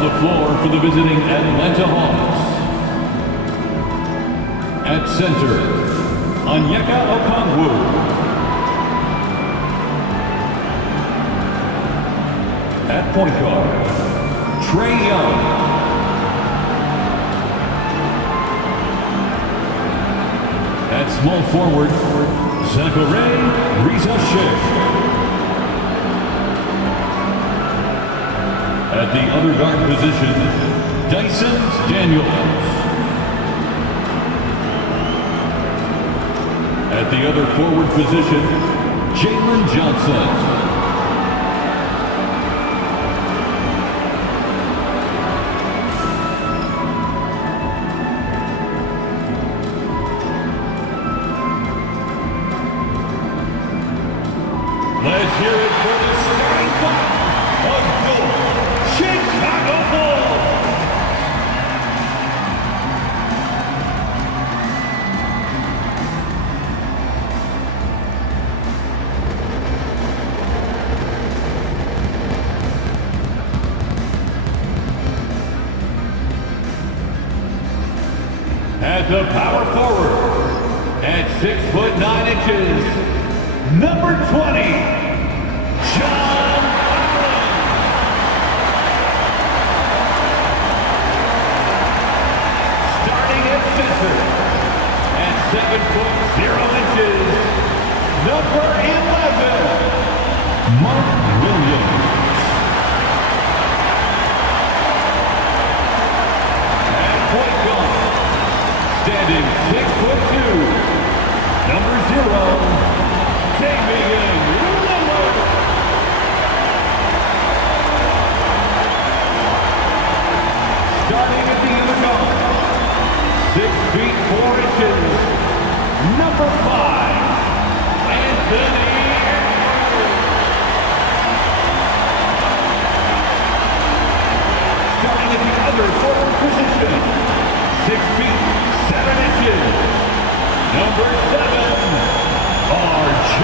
On the floor for the visiting Atlanta Hawks. At center, Onyeka Okongwu. At point guard, Trae Young. At small forward, Zachary Riza-Shea. At the other guard position, Dyson Daniels. At the other forward position, Jalen Johnson. Let's hear it for the starting five of your Chicago Bulls. At the power forward, at 6'9", number 20. John Allen. Starting at center, at 7'0", number 11, Mark Williams. At point guard, standing 6'2", number 0, Damian Lillard. Starting at the other guard, 6'4", number 5, Anthony Edwards. Starting at the other forward position, 6'7", number 7, RJ,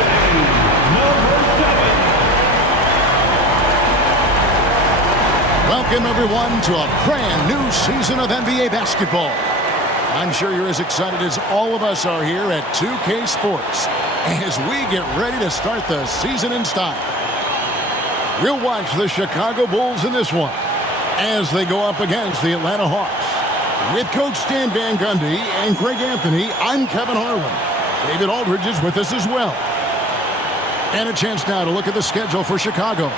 number 7. Welcome, everyone, to a brand new season of NBA basketball. I'm sure you're as excited as all of us are here at 2K Sports as we get ready to start the season in style. We'll watch the Chicago Bulls in this one as they go up against the Atlanta Hawks. With Coach Stan Van Gundy and Greg Anthony, I'm Kevin Harlan. David Aldridge is with us as well. And a chance now to look at the schedule for Chicago.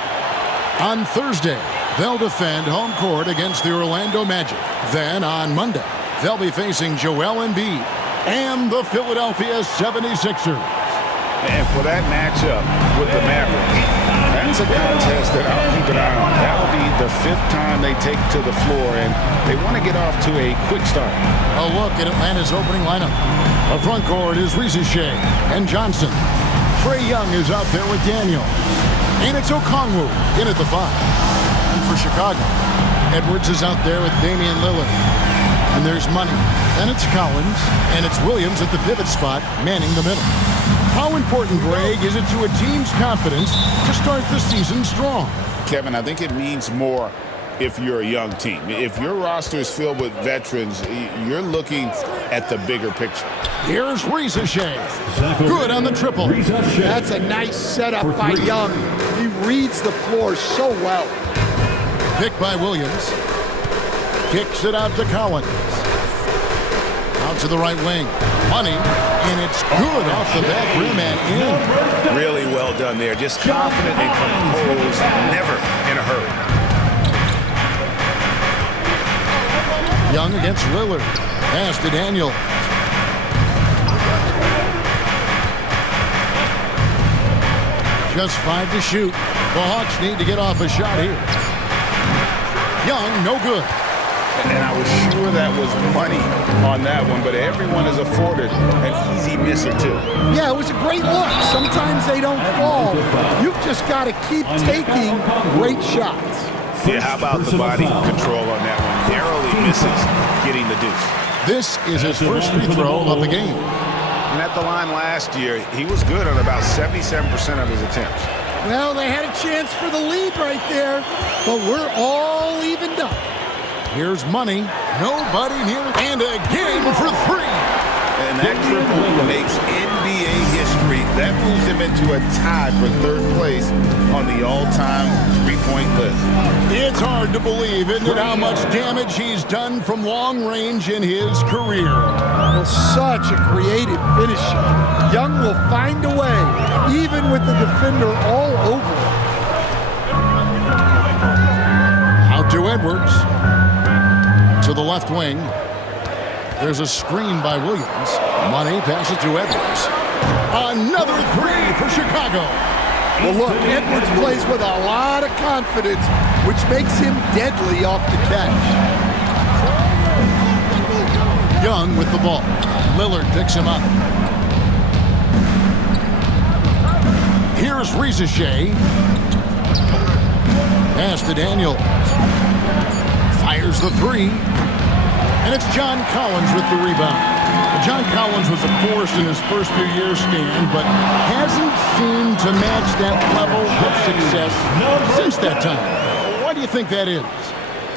On Thursday, they'll defend home court against the Orlando Magic. Then on Monday, they'll be facing Joel Embiid and the Philadelphia 76ers. And for that matchup with the Mavericks, that's a contest that I'll keep an eye on. That'll be the 5th time they take to the floor, and they want to get off to a quick start. A look at Atlanta's opening lineup. The front court is Riza-Shea and Johnson. Trae Young is out there with Daniel. And it's Okongwu in at the 5. And for Chicago, Edwards is out there with Damian Lillard. And there's Money. Then it's Collins. And it's Williams at the pivot spot, manning the middle. How important, Greg, is it to a team's confidence to start the season strong? Kevin, I think it means more if you're a young team. If your roster is filled with veterans, you're looking at the bigger picture. Here's Riza-Shea. Good on the triple. That's a nice setup by Young. He reads the floor so well. Picked by Williams. Kicks it out to Collins. Out to the right wing. Money, and it's good off the back rim and in. Really well done there. Just confident and composed, never in a hurry. Young against Lillard. Pass to Daniel. Just 5 to shoot. The Hawks need to get off a shot here. Young, no good. And I was sure that was money on that one, but everyone is afforded an easy miss or two. Yeah, it was a great look. Sometimes they don't fall. You've just got to keep taking great shots. Yeah, how about the body control on that one? Narrowly misses getting the deuce. This is his first free throw of the game. And at the line last year, he was good on about 77% of his attempts. Well, they had a chance for the lead right there, but we're all evened up. Here's money. Nobody near. And a game for three. And that triple makes NBA history. That moves him into a tie for third place on the all-time three-point list. It's hard to believe, isn't it, how much damage he's done from long range in his career. Well, such a creative finisher. Young will find a way, even with the defender all over him. Out to Edwards. To the left wing. There's a screen by Williams. Money passes to Edwards. Another three for Chicago. Well, look, Edwards plays with a lot of confidence, which makes him deadly off the catch. Young with the ball. Lillard picks him up. Here's Ricochet. Pass to Daniel. Fires the three. And it's John Collins with the rebound. John Collins was a force in his first few years, Stan, but hasn't seemed to match that level of success since that time. Why do you think that is?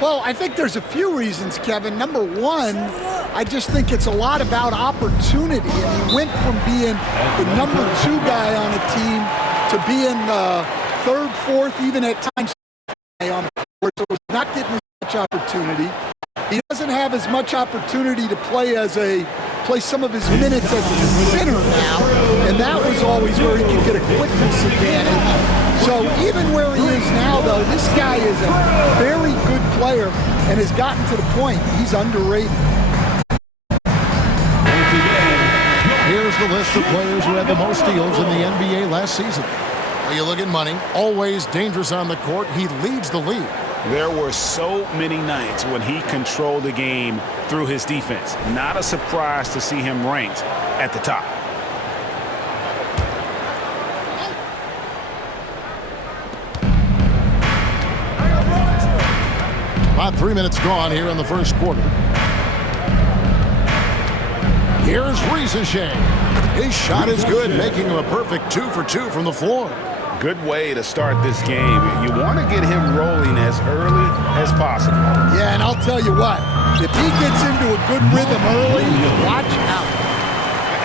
Well, I think there's a few reasons, Kevin. Number one, I just think it's a lot about opportunity. And he went from being the number two guy on a team to being third, fourth, even at times on the floor. So he's not getting as much opportunity. He doesn't have as much opportunity to play some of his minutes as a center now, and that was always where he could get a quickness advantage. So even where he is now, though, this guy is a very good player and has gotten to the point he's underrated. Here's the list of players who had the most steals in the NBA last season. Well, you look at Money, always dangerous on the court. He leads the league. There were so many nights when he controlled the game through his defense. Not a surprise to see him ranked at the top. About 3 minutes gone here in the first quarter. Here's Ricochet. His shot is good, making him a perfect 2 for 2 from the floor. Good way to start this game. You want to get him rolling as early as possible. Yeah, and I'll tell you what, if he gets into a good rhythm early, watch out.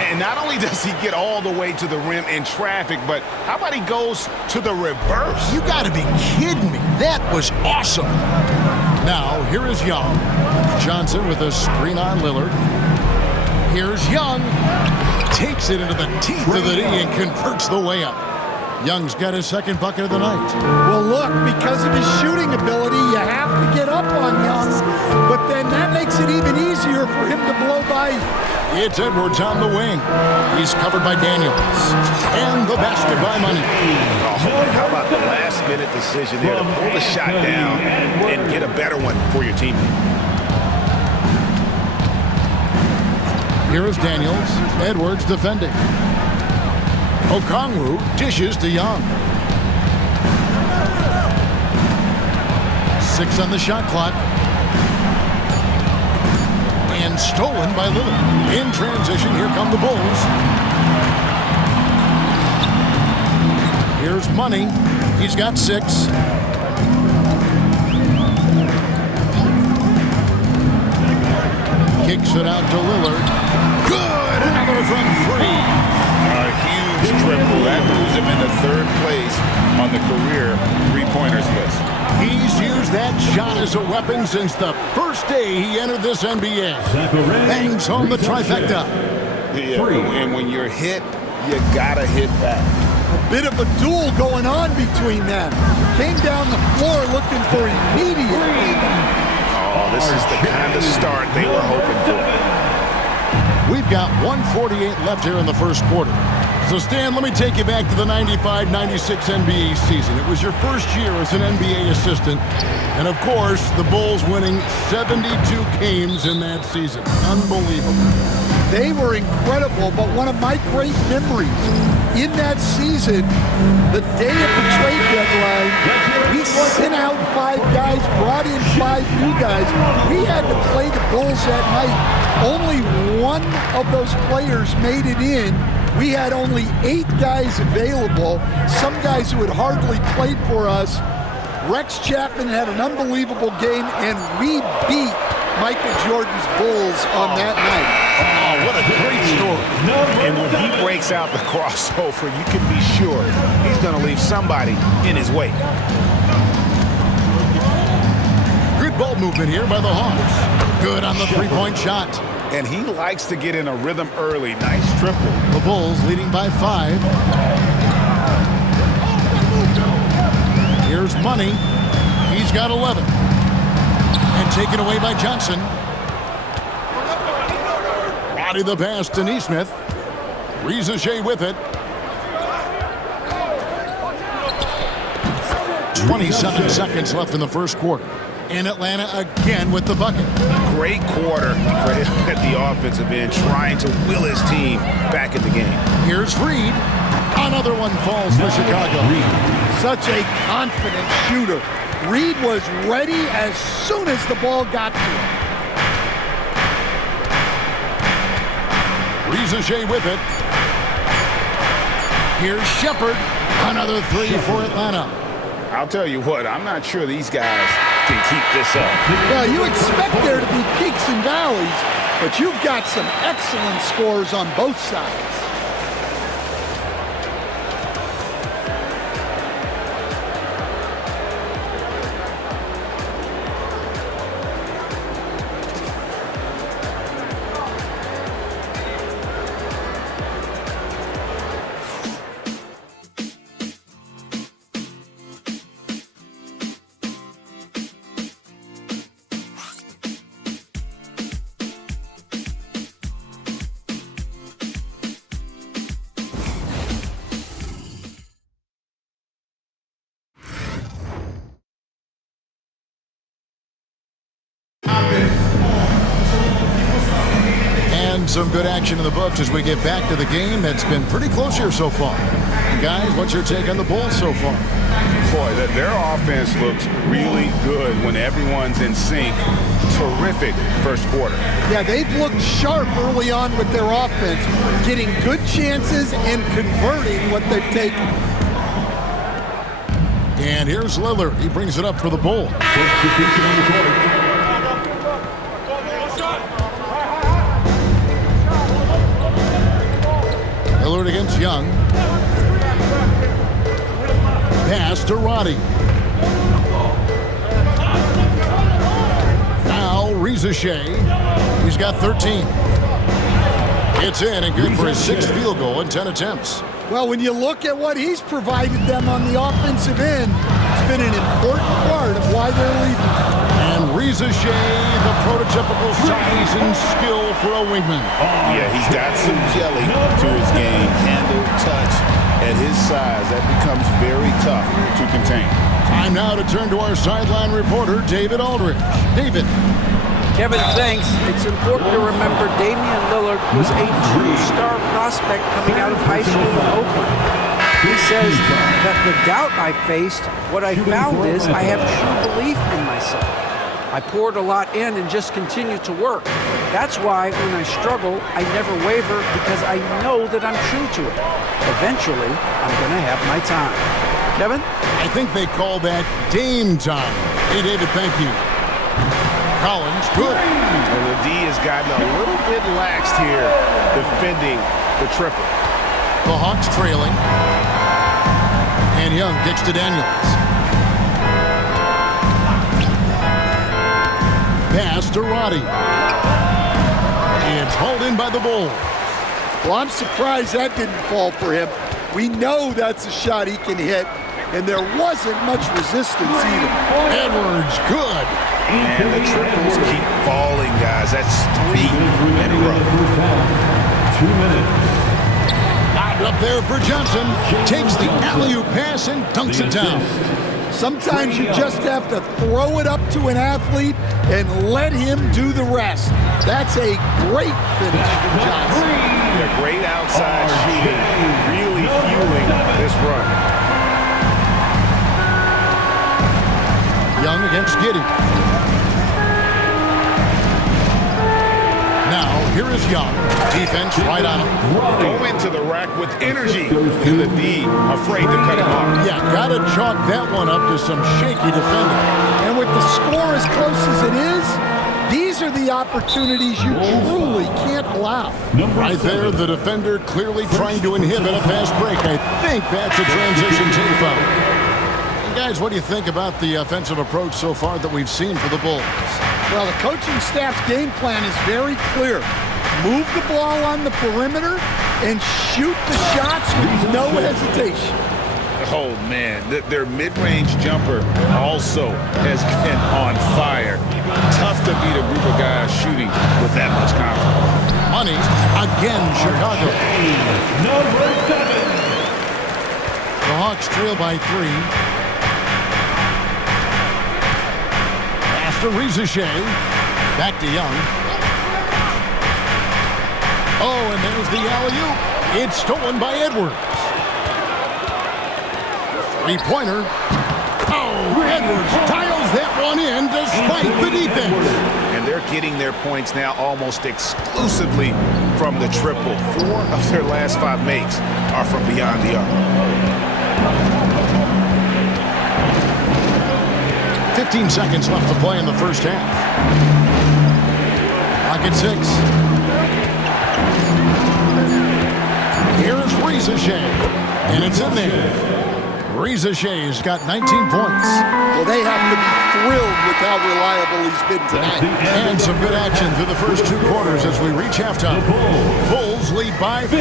And not only does he get all the way to the rim in traffic, but how about he goes to the reverse? You got to be kidding me. That was awesome. Now, here is Young. Johnson with a screen on Lillard. Here's Young. Takes it into the teeth of the D and converts the layup. Young's got his second bucket of the night. Well, look, because of his shooting ability, you have to get up on Young, but then that makes it even easier for him to blow by you. It's Edwards on the wing. He's covered by Daniels. And the basket by Money. Oh, how about the last-minute decision there to pull the shot down and get a better one for your team? Here is Daniels. Edwards defending. Okongwu dishes to Young. 6 on the shot clock. And stolen by Lillard. In transition, here come the Bulls. Here's Money. He's got 6. Kicks it out to Lillard. Good! Another from 3. A huge triple. That moves him into third place on the career three-pointers list. He's used that shot as a weapon since the first day he entered this NBA. Bangs home the trifecta. Yeah, and when you're hit, you gotta hit back. A bit of a duel going on between them. Came down the floor looking for immediate. Oh, this is the kind of start they were hoping for. We've got 1:48 left here in the first quarter. So, Stan, let me take you back to the 95-96 NBA season. It was your first year as an NBA assistant. And, of course, the Bulls winning 72 games in that season. Unbelievable. They were incredible, but one of my great memories in that season, the day of the trade deadline, we sent out 5 guys, brought in 5 new guys. We had to play the Bulls that night. Only one of those players made it in, we had only 8 guys available, some guys who had hardly played for us. Rex Chapman had an unbelievable game, and we beat Michael Jordan's Bulls on that night. Oh, what a great story. And when he breaks out the crossover, you can be sure he's going to leave somebody in his wake. Good ball movement here by the Hawks. Good on the three-point shot. And he likes to get in a rhythm early. Nice triple. The Bulls leading by 5. Here's Money. He's got 11. And taken away by Johnson. Roddy the pass to Nesmith. Rizachet with it. 27 seconds left in the first quarter. And Atlanta again with the bucket. Great quarter for him at the offensive end, trying to will his team back in the game. Here's Reed. Another one falls for Chicago. Such a confident shooter. Reed was ready as soon as the ball got to him. Rizachet with it. Here's Shepard. Another 3 for Atlanta. I'll tell you what, I'm not sure these guys can keep this up. Well, you expect there to be peaks and valleys, but you've got some excellent scores on both sides. And some good action in the books as we get back to the game that's been pretty close here so far. And guys, what's your take on the Bulls so far? Boy, their offense looks really good when everyone's in sync. Terrific first quarter. Yeah, they've looked sharp early on with their offense, getting good chances and converting what they've taken. And here's Lillard. He brings it up for the Bulls. Substitution on the court. Lillard against Young. Pass to Roddy. Now Rizachet. He's got 13. It's in and good for his 6th field goal in 10 attempts. Well, when you look at what he's provided them on the offensive end, it's been an important part of why they're leading. And Rizachet, the prototypical size and skill for a wingman. Yeah, he's got some jelly to his game. Handle, touch. At his size, that becomes very tough to contain. Time now to turn to our sideline reporter, David Aldridge. David. Kevin, thanks. It's important to remember Damian Lillard was a true star prospect coming out of high school in Oakland. He says that the doubt I faced, what I found is I have true belief in myself. I poured a lot in and just continued to work. That's why when I struggle, I never waver because I know that I'm true to it. Eventually, I'm going to have my time. Kevin? I think they call that Dame time. Hey, David, thank you. Collins, good. And the D has gotten a little bit laxed here defending the triple. The Hawks trailing. And Young kicks to Daniels. Pass to Roddy. It's hauled in by the Bulls. Well, I'm surprised that didn't fall for him. We know that's a shot he can hit, and there wasn't much resistance either. Edwards, good. And the triples keep falling, guys. That's 3 in a row. 2 minutes. Up there for Johnson. Takes the alley-oop pass and dunks it down. Sometimes you just have to throw it up to an athlete and let him do the rest. That's a great finish from Johnson. Yeah, great outside shooting, really fueling this run. Young against Giddey. Now Here is Young. Defense right on him. Go into the rack with energy. And the D afraid to cut him off. Yeah, got to chalk that one up to some shaky defending. And with the score as close as it is, these are the opportunities you truly can't allow. Right there, the defender clearly trying to inhibit a fast break. I think that's a transition team foul. And guys, what do you think about the offensive approach so far that we've seen for the Bulls? Well, the coaching staff's game plan is very clear. Move the ball on the perimeter and shoot the shots with no hesitation. Oh, man. Their mid-range jumper also has been on fire. Tough to beat a group of guys shooting with that much confidence. Money again, Chicago. Number 7. The Hawks trail by 3. Pass to Ricochet. Back to Young. Oh, and there's the alley-oop. It's stolen by Edwards. Three-pointer. Oh, Edwards tiles that one in despite the defense. And they're getting their points now almost exclusively from the triple. 4 of their last 5 makes are from beyond the arc. 15 seconds left to play in the first half. Clock at 6. Here's Ricochet, and it's in there. Ricochet's got 19 points. Well, they have to be thrilled with how reliable he's been tonight. And some good action through the first 2 quarters as we reach halftime. Bulls lead by 4.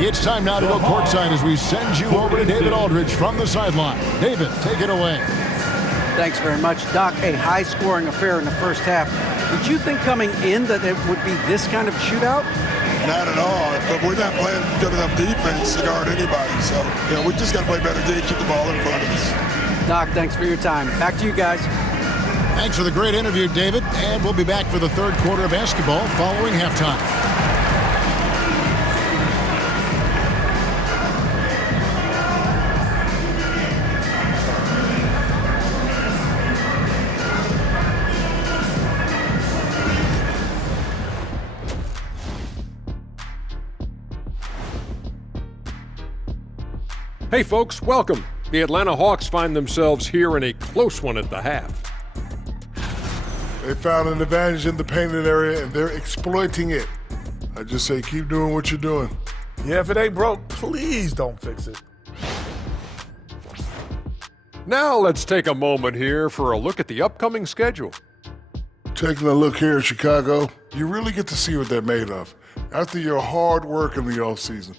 It's time now to go courtside as we send you over to David Aldridge from the sideline. David, take it away. Thanks very much, Doc. A high-scoring affair in the first half. Did you think coming in that it would be this kind of shootout? Not at all, but we're not playing good enough defense to guard anybody. So, we just got to play better D, keep the ball in front of us. Doc, thanks for your time. Back to you guys. Thanks for the great interview, David. And we'll be back for the third quarter of basketball following halftime. Hey folks, welcome. The Atlanta Hawks find themselves here in a close one at the half. They found an advantage in the painted area, and they're exploiting it. I just say keep doing what you're doing. Yeah, if it ain't broke, please don't fix it. Now let's take a moment here for a look at the upcoming schedule. Taking a look here at Chicago, you really get to see what they're made of after your hard work in the offseason.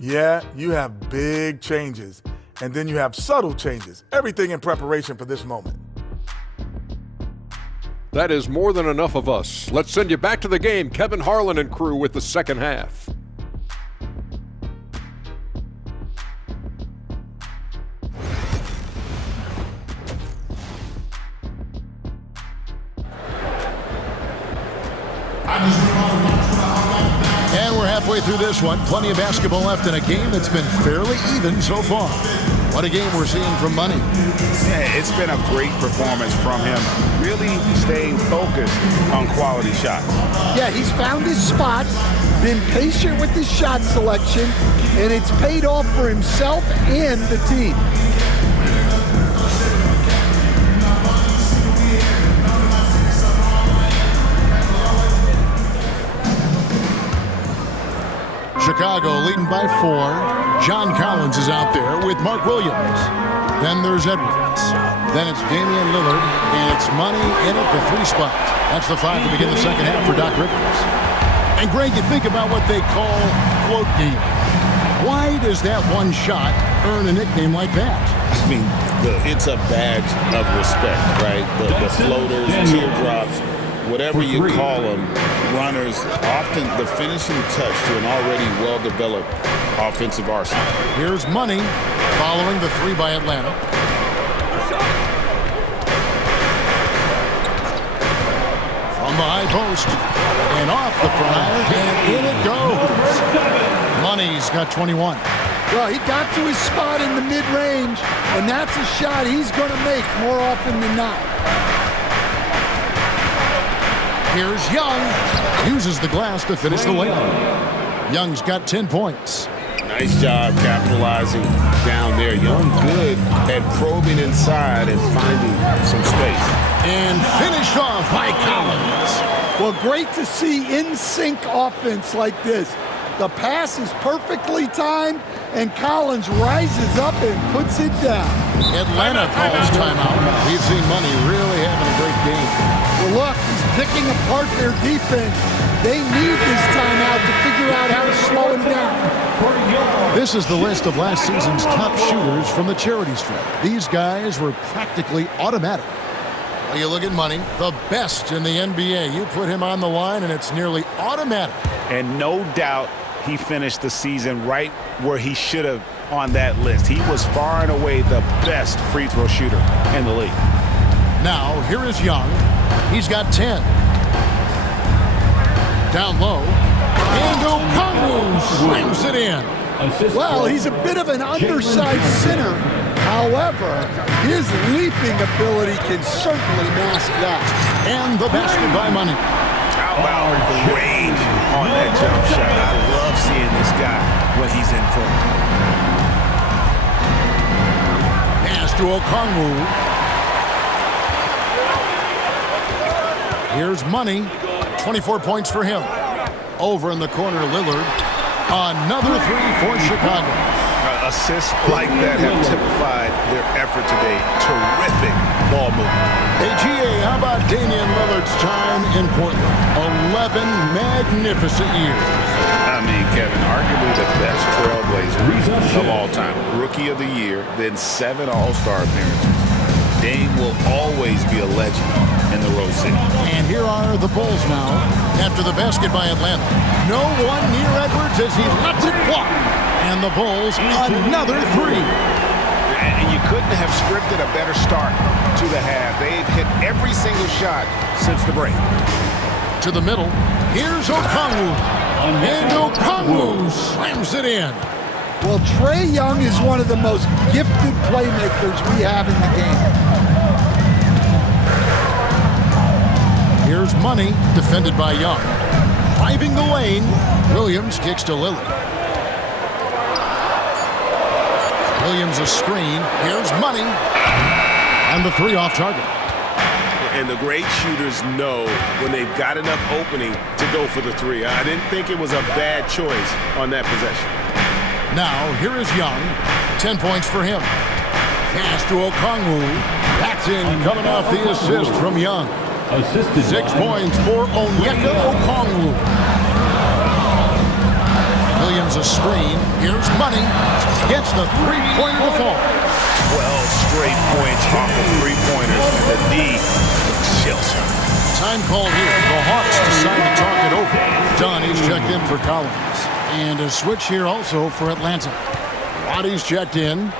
Yeah, you have big changes, and then you have subtle changes. Everything in preparation for this moment. That is more than enough of us. Let's send you back to the game, Kevin Harlan and crew with the second half. And we're halfway through this one. Plenty of basketball left in a game that's been fairly even so far. What a game we're seeing from Money. Yeah, it's been a great performance from him. Really staying focused on quality shots. Yeah, he's found his spots, been patient with his shot selection, and it's paid off for himself and the team. Chicago leading by 4. John Collins is out there with Mark Williams. Then there's Edwards. Then it's Damian Lillard, and it's Money in at the 3 spot. That's the 5 to begin the second half for Doc Rivers. And Greg, you think about what they call float game. Why does that one shot earn a nickname like that? I mean, it's a badge of respect, right? The floaters, teardrops, whatever you call them, runners, often the finishing touch to an already well-developed offensive arsenal. Here's Money following the 3 by Atlanta. From the high post and off the prior, and in it goes. Money's got 21. Well, he got to his spot in the mid-range, and that's a shot he's going to make more often than not. Here's Young. Uses the glass to finish the layup. Young's got 10 points. Nice job capitalizing down there. Young good at probing inside and finding some space. And finished off by Collins. Well, great to see in-sync offense like this. The pass is perfectly timed, and Collins rises up and puts it down. Atlanta calls timeout. We've seen Money really having a great game. Well, look, he's picking apart their defense. They need this timeout to figure out how to slow him down. This is the list of last season's top shooters from the charity stripe. These guys were practically automatic. Well, you look at Money, the best in the NBA. You put him on the line, and it's nearly automatic. And no doubt he finished the season right where he should have on that list. He was far and away the best free throw shooter in the league. Now, here is Young. He's got 10. Down low. And Okongwu slams it in. Well, he's a bit of an undersized center. However, his leaping ability can certainly mask that. And the basket by Money. How about the range on that jump shot? I love seeing this guy when he's in form. Pass to Okongwu. Here's Money. 24 points for him. Over in the corner, Lillard. Another three for Chicago. Assists like that have typified their effort today. Terrific ball movement. Hey, GA, how about Damian Lillard's time in Portland? 11 magnificent years. I mean, Kevin, arguably the best trailblazer of all time. Rookie of the year, then 7 All-Star appearances. Dame will always be a legend in the Rose City. And here are the Bulls now after the basket by Atlanta. No one near Edwards as he lets it fly. And the Bulls, another three. And you couldn't have scripted a better start to the half. They've hit every single shot since the break. To the middle, here's Okongwu. And Okongwu slams it in. Well, Trae Young is one of the most gifted playmakers we have in the game. Here's Money, defended by Young. Driving the lane, Williams kicks to Lillard. Williams a screen. Here's Money. And the three off target. And the great shooters know when they've got enough opening to go for the three. I didn't think it was a bad choice on that possession. Now, here is Young. 10 points for him. Pass to Okongwu. That's in, coming off the assist from Young. 6 points for Onyeka Okongwu. Williams a screen. Here's Money. Gets the three-pointer to fall. 12 straight points off of three-pointers. And the D chills her. Time called here. The Hawks decide to talk it over. Donnie's checked in for Collins. And a switch here also for Atlanta. Roddy's checked in.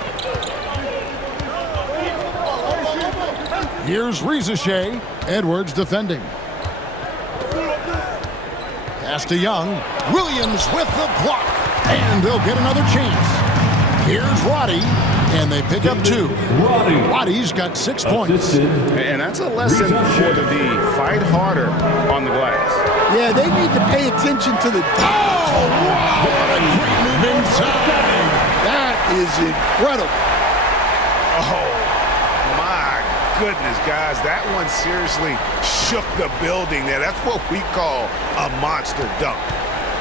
Here's Rizeshe. Edwards defending. Pass to Young. Williams with the block. And they'll get another chance. Here's Roddy. And they pick up 2. Roddy's got 6 points. And that's a lesson for the D. Fight harder on the glass. Yeah, they need to pay attention to the... Oh, wow! What a great move inside! That is incredible. Oh, my goodness, guys. That one seriously shook the building there. That's what we call a monster dunk.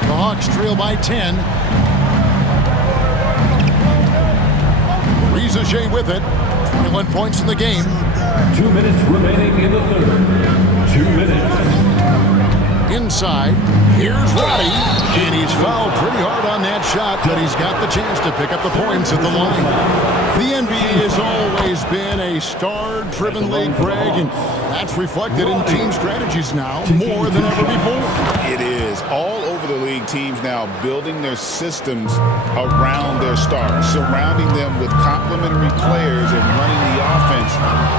The Hawks trail by 10. Rizeshe with it. 21 points in the game. 2 minutes remaining in the third. 2 minutes. Inside, here's Roddy, and he's fouled pretty hard on that shot, but he's got the chance to pick up the points at the line. The NBA has always been a star-driven league, Greg, and that's reflected in team strategies now more than ever before. It is. All over the league, teams now building their systems around their stars, surrounding them with complementary players and running the offense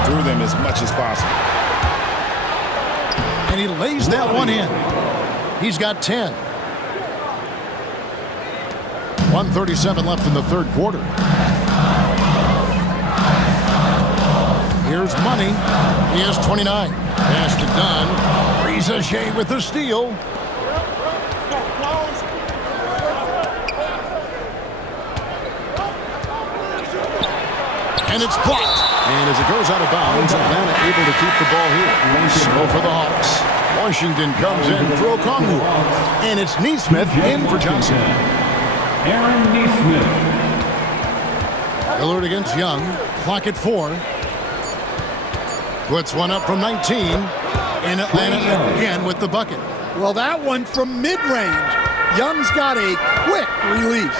through them as much as possible. And he lays that one in. He's got 10. 1:37 left in the third quarter. Here's Money. He has 29. Pass to Dunn. Trae with the steal. And it's blocked. And as it goes out of bounds, Atlanta able to keep the ball here. So for the Hawks, Washington comes in for Okongwu. And it's Neesmith in for Johnson. Aaron Neesmith. Lillard against Young. Clock at 4. Puts one up from 19. And Atlanta again with the bucket. Well, that one from mid-range. Young's got a quick release.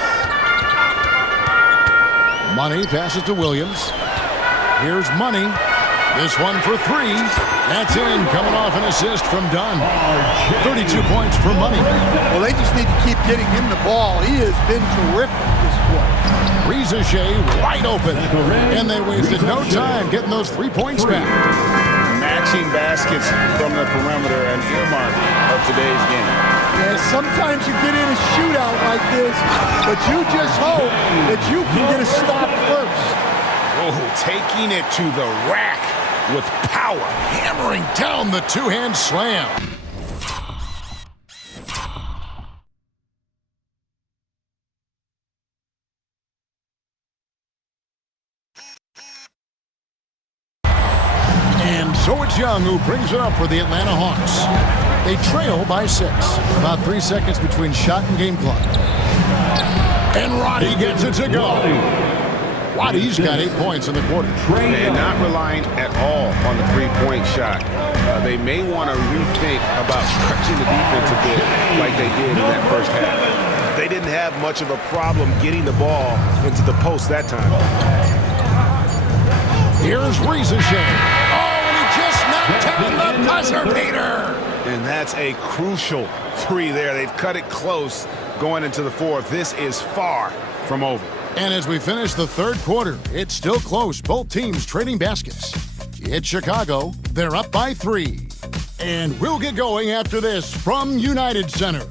Money passes to Williams. Here's Money. This one for 3. That's in. Coming off an assist from Dunn. 32 points for Money. Well, they just need to keep getting him the ball. He has been terrific this quarter. Shea wide open. And they wasted no time getting those 3 points back. Matching baskets from the perimeter, an earmark of today's game. Yeah, sometimes you get in a shootout like this, but you just hope that you can get a stop first. Oh, taking it to the rack with power. Hammering down the two-hand slam. And so it's Young who brings it up for the Atlanta Hawks. They trail by 6. About 3 seconds between shot and game clock. And Roddy gets it to go. Roddy's got 8 points in the quarter. And not relying at all on the three-point shot. They may want to rethink about stretching the defense a bit like they did in that first half. They didn't have much of a problem getting the ball into the post that time. Here's Shea. Oh, and he just knocked down the buzzer beater. And that's a crucial 3 there. They've cut it close going into the fourth. This is far from over. And as we finish the third quarter, it's still close. Both teams trading baskets. It's Chicago. They're up by 3. And we'll get going after this from United Center.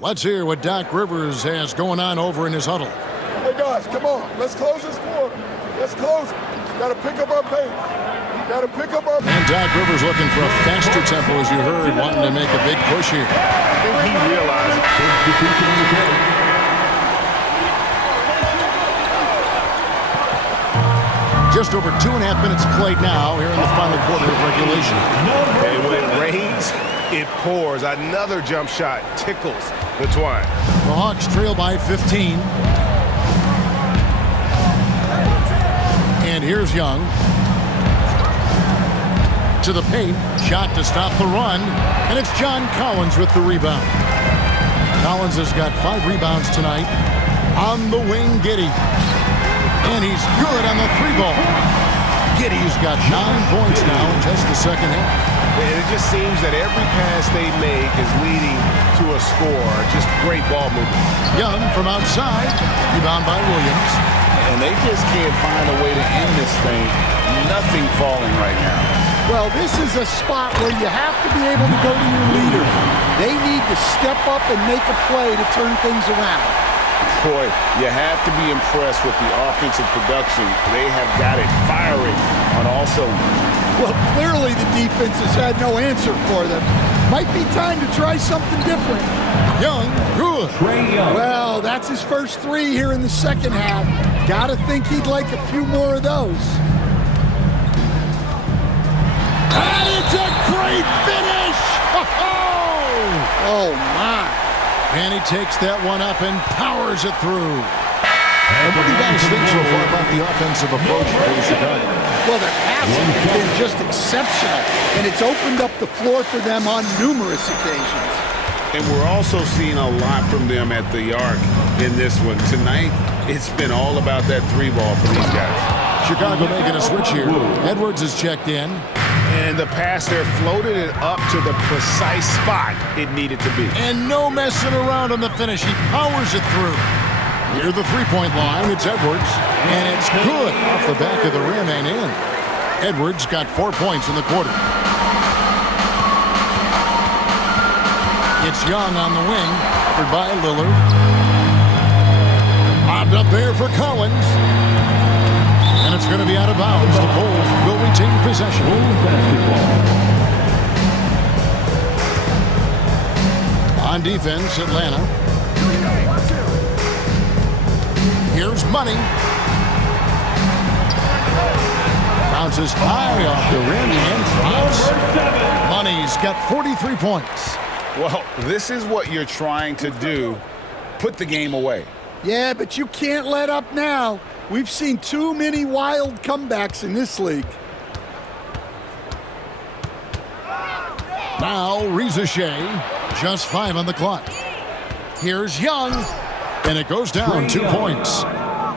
Let's hear what Doc Rivers has going on over in his huddle. Hey, guys, come on. Let's close this quarter. Let's close it. Got to pick up our pace. Got to pick up our pace. And Doc Rivers looking for a faster tempo, as you heard, wanting to make a big push here. I think he realized. Just over 2.5 minutes played now here in the final quarter of regulation. And when it rains, it pours. Another jump shot tickles the twine. The Hawks trail by 15. And here's Young. To the paint. Shot to stop the run. And it's John Collins with the rebound. Collins has got 5 rebounds tonight. On the wing, Giddey. And he's good on the 3-ball. Giddey's got 9 points now in just the second half. And it just seems that every pass they make is leading to a score. Just great ball movement. Young from outside. Rebound by Williams. And they just can't find a way to end this thing. Nothing falling right now. Well, this is a spot where you have to be able to go to your leader. They need to step up and make a play to turn things around. Boy, you have to be impressed with the offensive production. They have got it firing on all cylinders. Well, clearly the defense has had no answer for them. Might be time to try something different. Young, good. Trae Young. Well, that's his first 3 here in the second half. Gotta think he'd like a few more of those. And it's a great finish! Oh, my. And he takes that one up and powers it through. And what do you guys think so far about the offensive approach for Chicago? Well, their passing has been just exceptional, and it's opened up the floor for them on numerous occasions. And we're also seeing a lot from them at the arc in this one. Tonight, it's been all about that 3-ball for these guys. Chicago making a switch here. Edwards is checked in. And the pass there floated it up to the precise spot it needed to be. And no messing around on the finish. He powers it through. Near the 3-point line, it's Edwards. And it's good off the back of the rim and in. Edwards got 4 points in the quarter. It's Young on the wing. covered by Lillard. Lobbed up there for Collins. And it's going to be out of bounds. The Bulls will retain possession. On defense, Atlanta. Here's Money. Bounces high off the rim and drops. Money's got 43 points. Well, this is what you're trying to do. Put the game away. Yeah, but you can't let up now. We've seen too many wild comebacks in this league. Now, Reza Shea, just 5 on the clock. Here's Young, and it goes down 2 points.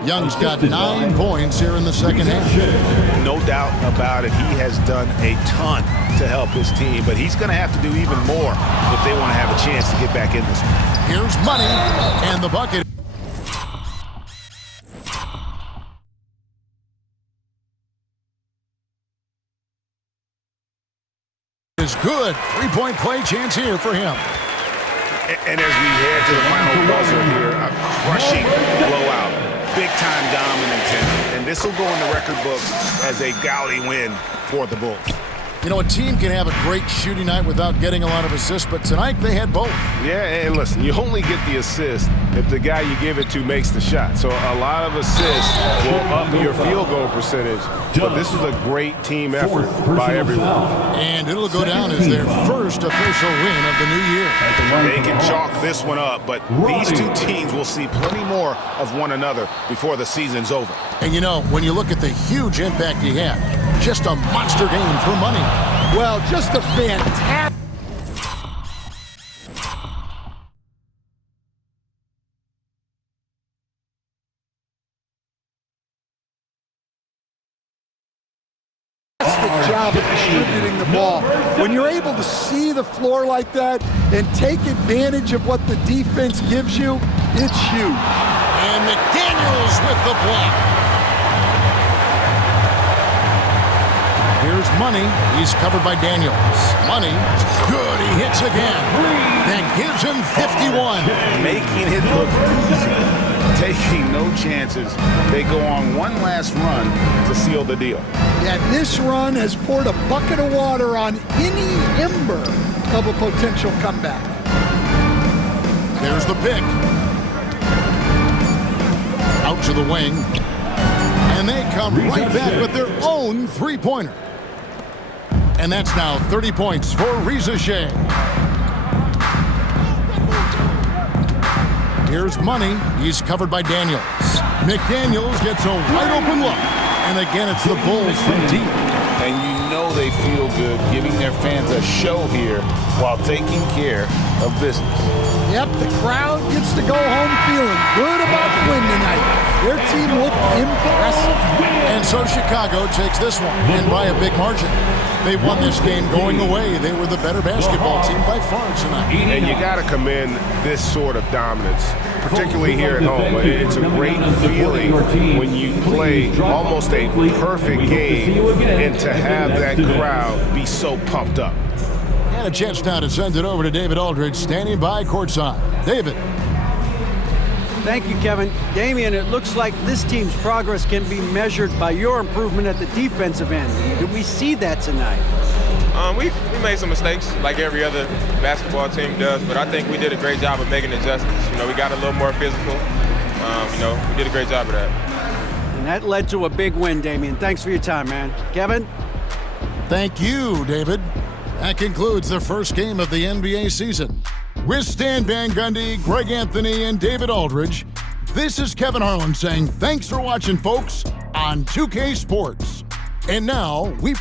Young's got 9 points here in the second half. No doubt about it. He has done a ton to help his team, but he's going to have to do even more if they want to have a chance to get back in this one. Here's Money, and the bucket. Is good. 3-point play chance here for him. And as we head to the final buzzer here, a crushing blowout. Big-time dominance, and this will go in the record books as a gaudy win for the Bulls. You know, a team can have a great shooting night without getting a lot of assists, but tonight they had both. Yeah, and listen, you only get the assist if the guy you give it to makes the shot. So a lot of assists will up your field goal percentage, but this is a great team effort by everyone. And it'll go down as their first official win of the new year. They can chalk this one up, but these two teams will see plenty more of one another before the season's over. And you know, when you look at the huge impact he had, just a monster game for Money. Well, just a fantastic. Job at distributing the ball. When you're able to see the floor like that and take advantage of what the defense gives you, it's huge. And McDaniels with the block. Here's Money. He's covered by Daniels. Money. Good. He hits again. That gives him 51. Making it look easy. Taking no chances. They go on one last run to seal the deal. Yeah, this run has poured a bucket of water on any ember of a potential comeback. There's the pick. Out to the wing. And they come right back with their own three-pointer. And that's now 30 points for Reza Shea. Here's Money. He's covered by Daniels. McDaniels gets a wide open look. And again, it's the Bulls from deep. And you know they feel good giving their fans a show here while taking care of business. Yep, the crowd gets to go home feeling good about the win tonight. Their team looked impressive. And so Chicago takes this one, and by a big margin. They won this game going away. They were the better basketball team by far tonight. And you got to commend this sort of dominance, particularly here at home. It's a great feeling when you play almost a perfect game and to have that crowd be so pumped up. And a chance now to send it over to David Aldridge, standing by courtside. David. Thank you, Kevin. Damian, it looks like this team's progress can be measured by your improvement at the defensive end. Did we see that tonight? We made some mistakes like every other basketball team does, but I think we did a great job of making adjustments. You know, we got a little more physical. You know, we did a great job of that. And that led to a big win, Damian. Thanks for your time, man. Kevin? Thank you, David. That concludes the first game of the NBA season. With Stan Van Gundy, Greg Anthony, and David Aldridge, this is Kevin Harlan saying thanks for watching, folks, on 2K Sports. And now, we